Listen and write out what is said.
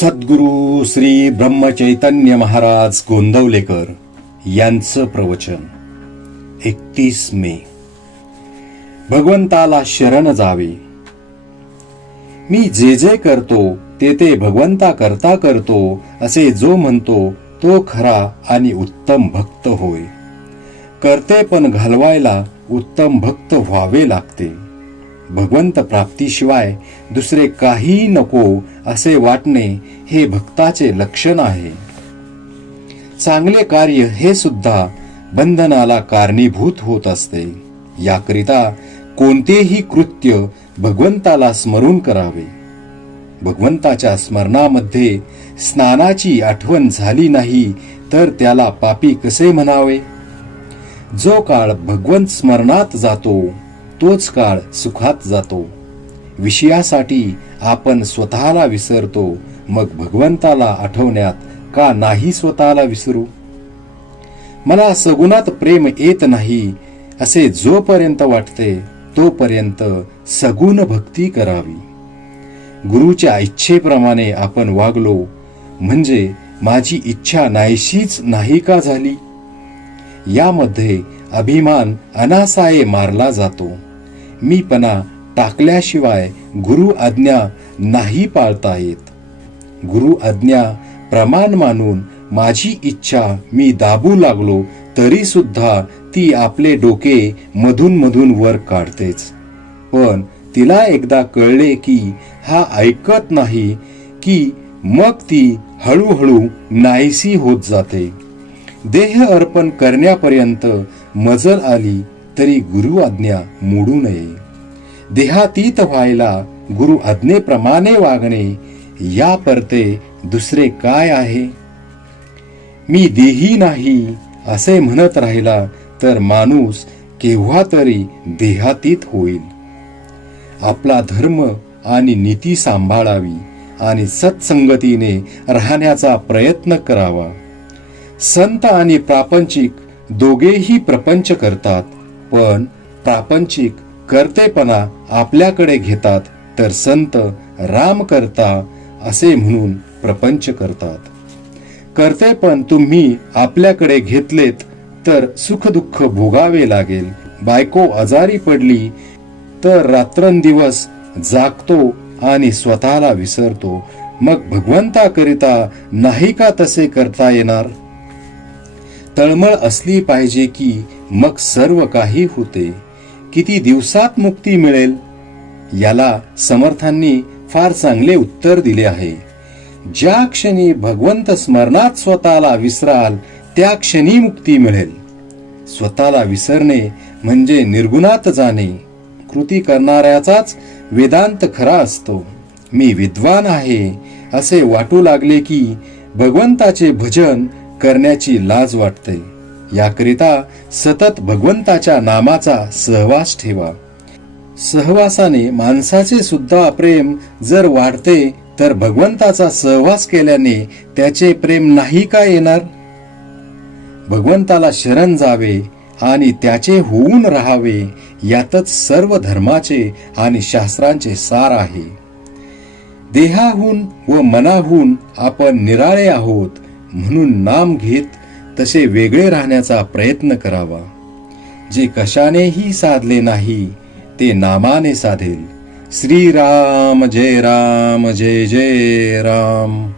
सद्गुरु श्री ब्रह्मचैतन्य महाराज गोंदवलेकर यांचं प्रवचन 31 मे. भगवंताला शरण जावे. मी जे जे करतो ते ते भगवंता करता करतो असे जो म्हणतो तो खरा आणि उत्तम भक्त होय. कर्तेपण घालवायला उत्तम भक्त व्हावे लागते. भगवंत प्राप्तीशिवाय दुसरे काही नको असे वाटणे हे भक्ताचे लक्षण आहे. चांगले कार्य हे सुद्धा बंधनाला कारणीभूत होत असते. याकरिता कोणतेही कृत्य भगवंताला स्मरून करावे. भगवंताच्या स्मरणामध्ये स्नानाची आठवण झाली नाही तर त्याला पापी कसे म्हणावे. जो काळ भगवंत स्मरणात जातो तोच काळ सुखात जातो. विषयासाठी आपण स्वतःला विसरतो, मग भगवंताला आठवण्यात का नाही स्वतःला विसरू. मला सगुणात प्रेम येत नाही असे जोपर्यंत वाटते तोपर्यंत सगुण भक्ती करावी. गुरुच्या इच्छेप्रमाणे आपण वागलो म्हणजे माझी इच्छा नाहीशीच नाही का झाली. यामध्ये अभिमान अनासाये मारला जातो. मीपणा टाकल्याशिवाय गुरु आज्ञा नाही पाळता येत. गुरु आज्ञा प्रमाण मानून माझी इच्छा मी दाबू लागलो तरी सुद्धा ती आपले डोके मधून मधून वर काढतेच. पण तिला एकदा कळले की हा ऐकत नाही की मग ती हळूहळू नाहीसी होत जाते. देह अर्पण करण्यापर्यंत मजल आली तरी गुरु आज्ञा मोडू नये. देहातीत व्हायला गुरु आज्ञेप्रमाणे वागणे या परते दुसरे काय आहे. मी देही नाही असे म्हणत राहिला तर माणूस केव्हा तरी देहातीत होईल. आपला धर्म आणि नीती सांभाळावी आणि सत्संगतीने राहण्याचा प्रयत्न करावा. संत आणि प्रापंचिक दोघेही प्रपंच करतात, पण प्रापंचिक कर्तेपणा आपल्याकडे घेतात तर संत राम करता असे म्हणून प्रपंच करतात. कर्तेपण तुम्ही आपल्याकडे घेतलेत तर सुखदुःख भोगावे लागेल. बायको आजारी पडली तर रात्रंदिवस जागतो आणि स्वतःला विसरतो. मग भगवंताकरिता नाही का तसे करता येणार. तळमळ असली पाहिजे की मग सर्व काही होते. किती दिवसात मुक्ती मिळेल. याला समर्थांनी फार चांगले उत्तर दिले आहे. ज्या क्षणी भगवंत स्मरणात स्वतःला विसराल त्या क्षणी मुक्ती मिळेल. स्वतःला विसरणे म्हणजे निर्गुणात जाणे. कृती करणाऱ्याचाच वेदांत खरा असतो. मी विद्वान आहे असे वाटू लागले की भगवंताचे भजन करण्याची लाज वाटते. याकरिता सतत भगवंताच्या नामाचा सहवास ठेवा. सहवासाने माणसाचे सुद्धा प्रेम जर वाढते तर भगवंताचा सहवास केल्याने त्याचे प्रेम नाही का येणार. भगवंताला शरण जावे आणि त्याचे होऊन राहावे यातच सर्व धर्माचे आणि शास्त्रांचे सार आहे. देहाहून व मनाहून आपण निराळे आहोत म्हणून नाम घेत तसे वेगळे राहण्याचा प्रयत्न करावा. जे कशानेही साधले नाही ते नामाने साधेल. श्रीराम जय राम जय जय राम.